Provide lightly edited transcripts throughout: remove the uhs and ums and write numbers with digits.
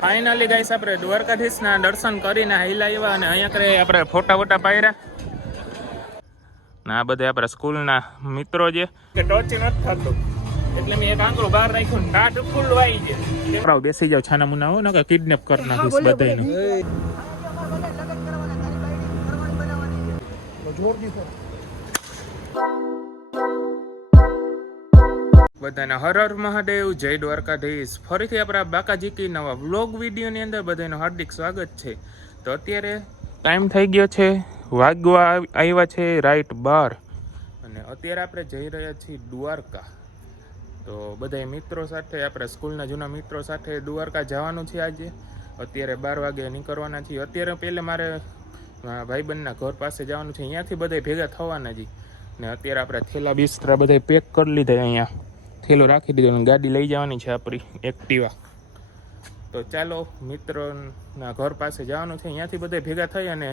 Finally guys આપણે દ્વારકાધીશના દર્શન કરીને હાઈલા આવ્યા અને અહીંયા કરે આપણે ફોટા વોટા પાડ્યા ને આ બધા આપણા સ્કૂલના મિત્રો છે કે ટોચી નથી થતું એટલે મેં એક આંગળું બહાર રાખ્યું ને ટાટ ફૂલ વાઈ ગયા બેસી જાવ છાના મુના હો ને કે કિડનેપ કરી નાખીશ બધાયનું બધાને હર હર મહાદેવ, જય દ્વારકાધીશ. ફરીથી આપણા બાકાજી કી નવા વ્લોગ વિડીયોની અંદર બધાનું હાર્દિક સ્વાગત છે. તો અત્યારે ટાઈમ થઈ ગયો છે, વાગવા આવ્યા છે રાઈટ 12 અને અત્યારે આપણે જઈ રહ્યા છીએ દ્વારકા. તો બધા મિત્રો સાથે આપણા સ્કૂલના જૂના મિત્રો સાથે દ્વારકા જવાનું છે આજે. અત્યારે 12 વાગે નીકળવાના છીએ. અત્યારે પહેલે મારે ભાઈબંધના ઘર પાસે જવાનું છે, અહીંયાથી બધા ભેગા થવાના જ ને અત્યારે આપણે થેલા બિસ્તરા બધા પેક કરી લીધા, અહીંયા થેલો રાખી દીધો અને ગાડી લઈ જવાની છે આપણી એક્ટિવા. તો ચાલો મિત્રોના ઘર પાસે જવાનું છે, અહીંયાથી બધા ભેગા થઈ અને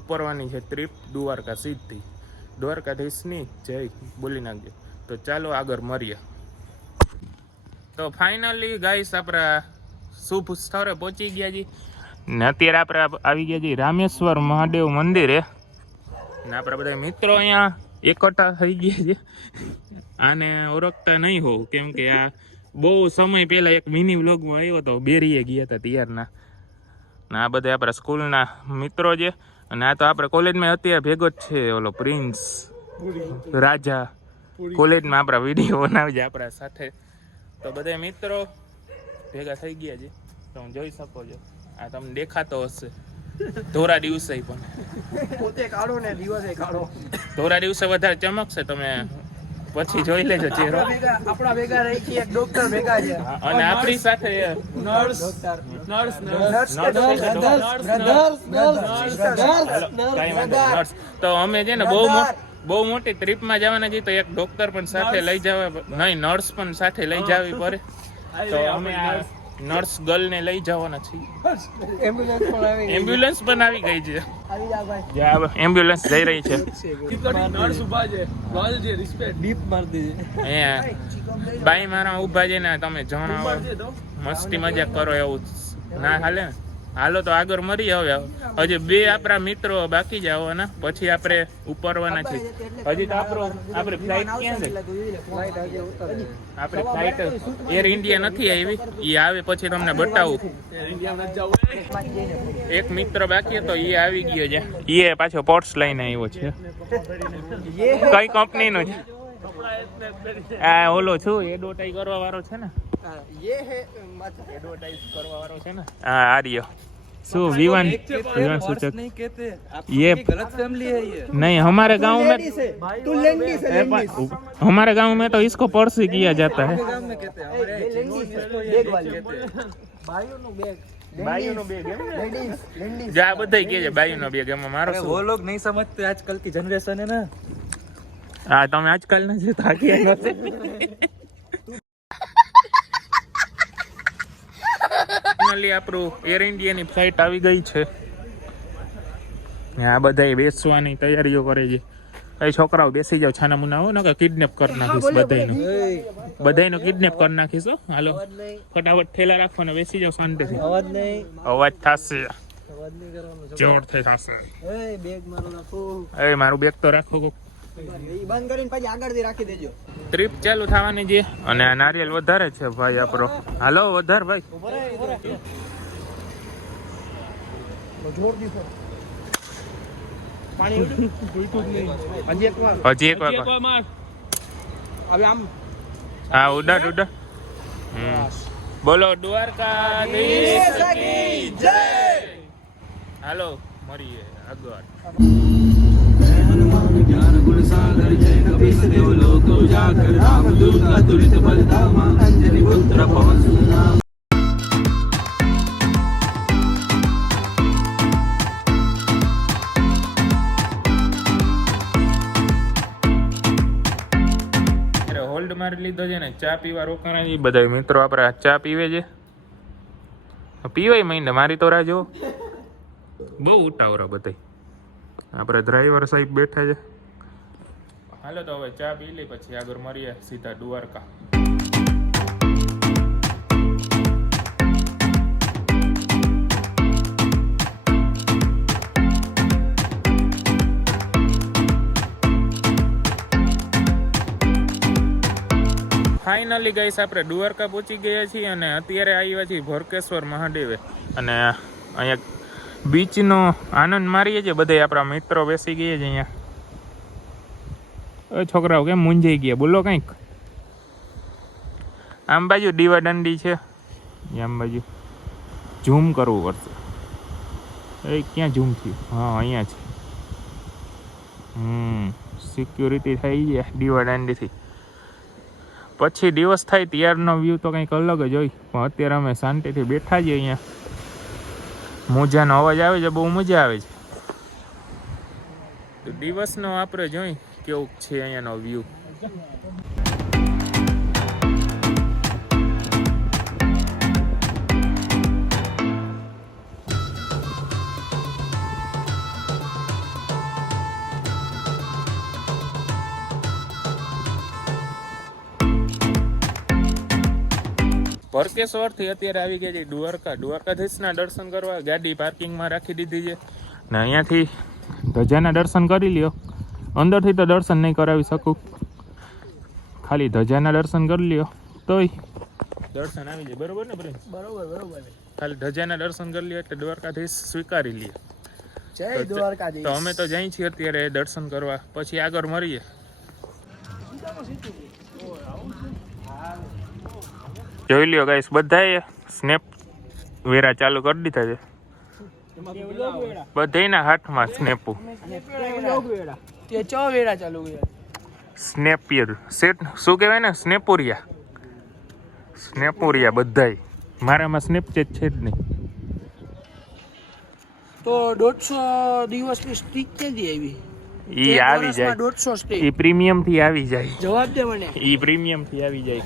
ઉપરવાની છે ટ્રીપ દ્વારકા સીધી. દ્વારકાધીશની જય બોલી નાખજો. તો ચાલો આગળ મળીએ. તો ફાઇનલી ગાઈસ આપણા શુભ સ્થળે પહોંચી ગયા છીએ ને અત્યારે આપણે આવી ગયા છીએ રામેશ્વર મહાદેવ મંદિરે ને આપણા બધા મિત્રો અહીંયા એકઠા થઈ ગયા છે. આને ઓળખતા નહીં હોવ કેમ કે આ બહુ સમય પહેલા એક મિની વ્લોગમાં આવ્યો હતો, બેરીએ ગયા હતા ત્યારના ને આ બધા આપણા સ્કૂલના મિત્રો છે અને આ તો આપણે કોલેજમાં અત્યારે ભેગો જ છે ઓલો પ્રિન્સ રાજા, કોલેજમાં આપણા વિડીયો બનાવજે આપણા સાથે. તો બધા મિત્રો ભેગા થઈ ગયા છે, તમે જોઈ શકો છો. આ તમને દેખાતો હશે ધોરા દિવસે પણ પોતે કાઢો ને દિવસે કાઢો. ધોરા દિવસે વધારે ચમકશે, તમે પછી જોઈ લેજો ચહેરો. આપણા ભેગા રહી છે એક ડોક્ટર ભેગા છે અને આપણી સાથે નર્સ. તો અમે છે ને બહુ મોટી ટ્રીપમાં જવાના છીએ, તો એક ડોક્ટર પણ સાથે લઈ જવા નહીં, નર્સ પણ સાથે લઈ જવી પડે. તો અમે આ નર્સ ગર્લ ને લઈ જવાના છીએ. એમ્બ્યુલન્સ પણ આવી ગઈ છે, એમ્બ્યુલન્સ જઈ રહી છે. બાઈ મારા ઉભા છે ને તમે જણાવો, મસ્તી મજાક કરો એવું ના હાલે ને. હાલો તો આગળ મરી હવે હજી બે આપણા મિત્રો બાકી જ આવવાના, પછી આપણે ઉપરવાના છીએ. હજી તો આપણે ફ્લાઇટ ક્યાં છે? આપણે ફ્લાઇટ એર ઇન્ડિયા નથી આવી, એ આવે પછી તમને બતાવું. એક મિત્ર બાકી હતો, એ આવી ગયો છે, એ પાછો પોર્ટ્સ લઈને આવ્યો છે. કઈ કંપનીનો છે? આ ઓલો છું એડવર્ટાઈઝ કરવા વાળો છે ને, एडवर्टाइज करवा वाला है ना. हाँ आ रही हो सो विवान सूचक नहीं कहते, ये गलत फैमिली है ये. नहीं हमारे गांव में हमारे गांव में तो इसको पर्सी किया जाता है. बाइयों नो बेग जा बधाई के बाइयों नो बेग एम मारो. वो लोग नहीं समझते आजकल की जनरेशन है ना. हाँ તમે આજકાલ ના જે થાકી ફાઇનલી આપણું એર ઇન્ડિયાની ફ્લાઇટ આવી ગઈ છે. આ બધા બેસવાની તૈયારીઓ કરે છે. એ છોકરાઓ બેસી જાવ છાના મુના હો ને કે કિડનેપ કરી નાખીશ બધાયનો કિડનેપ કરી નાખીશ. હાલો ફટાફટ થેલા રાખો ને બેસી જાવ શાંતિથી. અવાજ થશે, જોરથી થશે. મારું બેગ તો રાખો, બંધ કરીને પછી આગળથી રાખી દેજો. ટ્રીપ ચાલુ થવાની છે અને આ નારિયેલ વધારે છે ભાઈ આપણો. હાલો વધાર ભાઈ. હજી એક વાર હા ઉડાડ ઉડાડ. બોલો દ્વારકાધીશ કી જય. હાલો મળીએ આગળ. ज्ञान गुण सागर जय कपीस देव लोक उजागर राम दूत अतुलित बलधामा अंजनी पुत्र पवन सुतनाम. હોલ્ડ મારી લીધો છે ને ચા પીવા રોકાણા છે બધા મિત્રો. આપણે ચા પીવે છે, પીવાય મહિને મારી તો રાહ જો બહુ ઉતાવળા બધા. આપણે ડ્રાઈવર સાહેબ બેઠા છે. હાલો તો હવે ચા પી લઈ પછી આગળ મળીએ સીધા દ્વારકા. ફાઇનલી ગાઈસ આપણે દ્વારકા પહોંચી ગયા છીએ અને અત્યારે આવ્યા છીએ ભરકેશ્વર મહાદેવે અને અહીંયા બીચનો આનંદ મારીએ છીએ. બધા આપણા મિત્રો બેસી ગયા છે અહીંયા. છોકરાઓ કેમ મૂંઝાઈ ગયા બોલો કંઈક. આમ બાજુ દીવા દંડી છે, આમ બાજુ ઝૂમ કરવું પડશે. એ ક્યાં ઝૂમ થયું? હા અહીંયા છે. સિક્યુરિટી થઈ ગયા દીવા દાંડીથી. પછી દિવસ થાય ત્યારનો વ્યૂ તો કંઈક અલગ જ હોય, પણ અત્યારે અમે શાંતિથી બેઠા છીએ અહીંયા. મોજાનો અવાજ આવે છે, બહુ મજા આવે છે. તો દિવસનો આપણે જોઈ કેવું છે અહીંયાનો વ્યૂ. ભરકેશ્વરથી અત્યારે આવી ગયા છે દ્વારકા. દ્વારકાધીશના દર્શન કરવા ગાડી પાર્કિંગમાં રાખી દીધી છે ને અહીંયાથી ધજાના દર્શન કરી લ્યો. અંદરથી તો દર્શન નહીં કરાવી શકું, ખાલી ધજાના દર્શન કરી લ્યો તોય દર્શન આવી જાય. બરોબર ને પ્રિન્સ? બરોબર. ખાલી ધજાના દર્શન કરી લ્યો એટલે દ્વારકાધીશ સ્વીકારી લે. જય દ્વારકાધીશ. તો અમે તો જઈ છીએ અત્યારે દર્શન કરવા, પછી આગળ મળીએ. જોઈ લ્યો ગાઈસ, બધાએ સ્નેપ વેરા ચાલુ કરી દીધા છે. બધાના હાથમાં સ્નેપુ સ્નેપિયર સેટ શું કહેવાય ને, સ્નેપુરિયા બધાય. મારામાં સ્નેપચેટ છે જ નહીં. તો 150 દિવસની સ્ટ્રીક ક્યાંથી આવી? ઈ આવી જાય 150 સ્ટ્રીક. ઈ પ્રીમિયમ થી આવી જાય. જવાબ દે મને. ઈ પ્રીમિયમ થી આવી જાય.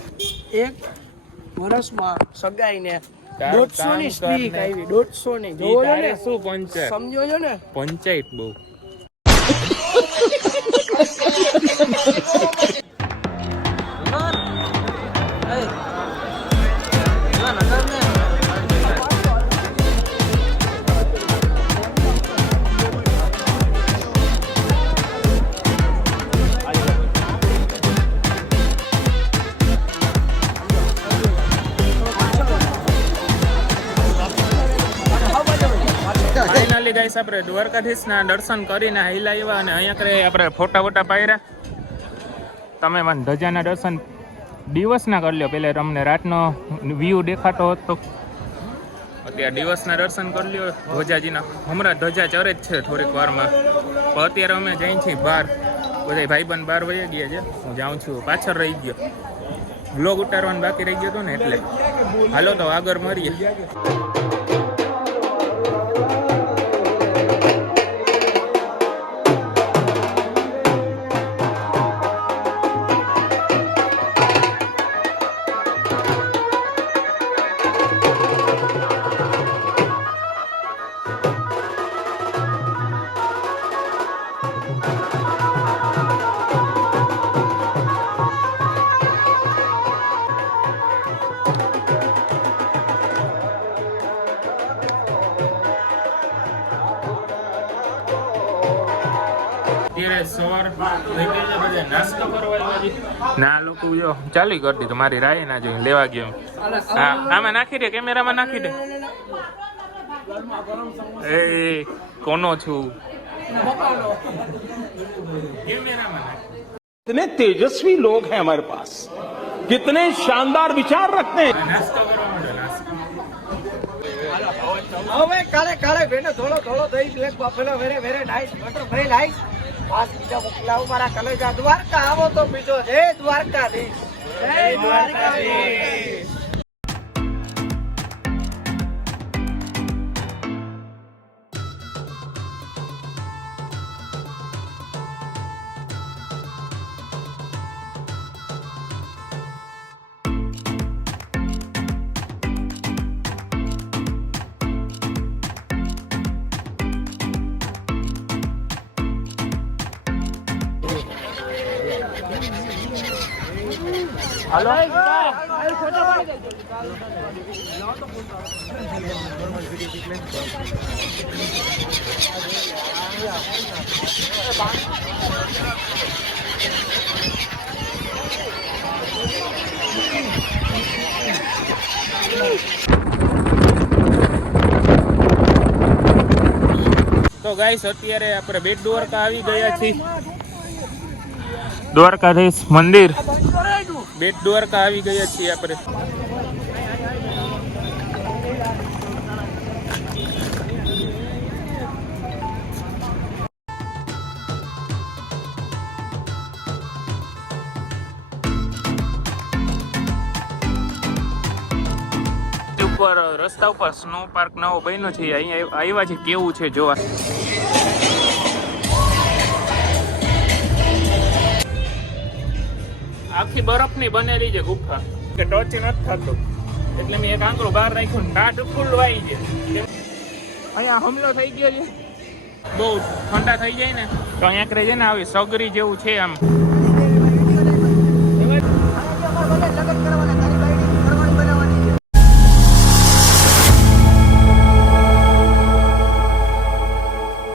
એક વર્ષમાં સગાઈને 150 ની સ્ટ્રીક આવી. 150 ની જોવો છો ને? શું પંચાયત સમજો છો ને? પંચાયત બહુ. ફાઇનલી ગાઈસ આપણે દ્વારકાધીશના દર્શન કરીને હાઈલા આવ્યા અને અહીંયા કરે આપણે ફોટા વોટા પાડ્યા. તમે મને ધજાના દર્શન દિવસના કરી લ્યો. પહેલાં તમને રાતનો વ્યૂ દેખાતો હતો, અત્યારે દિવસના દર્શન કરી લ્યો ધોજાજીના. હમણાં ધજા ચરે જ છે થોડીક વારમાં, પણ અત્યારે અમે જઈ છીએ બહાર. બધા ભાઈબંધ બહાર વહી ગયા છે, હું જાઉં છું, પાછળ રહી ગયો. વ્લોગ ઉતારવાનું બાકી રહી ગયો હતો ને એટલે. હાલો તો આગળ મળીએ. અત્યારે સવાર થઈ ગઈ છે, બધા નાસ્તો કરવા આવ્યા છે. ના લોકો જો ચાલી કરી દીધું, મારી રાય ના જોઈ લેવા ગયો. હા આમાં નાખી દે, કેમેરામાં નાખી દે. એ કોનો છું કેમેરામાં નાખ. कितने तेजस्वी लोग हैं हमारे पास, कितने शानदार विचार रखते हैं. નાસ્તો કરવા માટે નાસ્તો. હવે કાલે બેનો થોડો દહીં black buffalo very nice butter very nice. પાસ બીજા મોકલાવ મારા કલેજા. દ્વારકા આવો તો બીજો જય દ્વારકાધીશ. જય દ્વારકાધીશ. હાલો તો ગાઈસ અત્યારે આપણે બેટ દ્વારકા આવી ગયા છીએ. દ્વારકાધીશ મંદિર બેટ દ્વારકા આવી ગયા છીએ આપણે. ઉપર રસ્તા ઉપર સ્નો પાર્ક નવો બન્યો છે, અહીંયા આવ્યા છે, કેવું છે જોવા. આખી બરફની બનેલી છે ગુફા, કે ટચ નથી થતું, એટલે મેં એક આંકડો બહાર રાખ્યો ને ટાટ ફૂલ વાઈ છે. અહીંયા હુમલો થઈ ગયો છે, બહુ ઠંડા થઈ જાય ને તો અહીંયા કરે છે ને આવી સગરી જેવું છે આમ. લગન કરવાના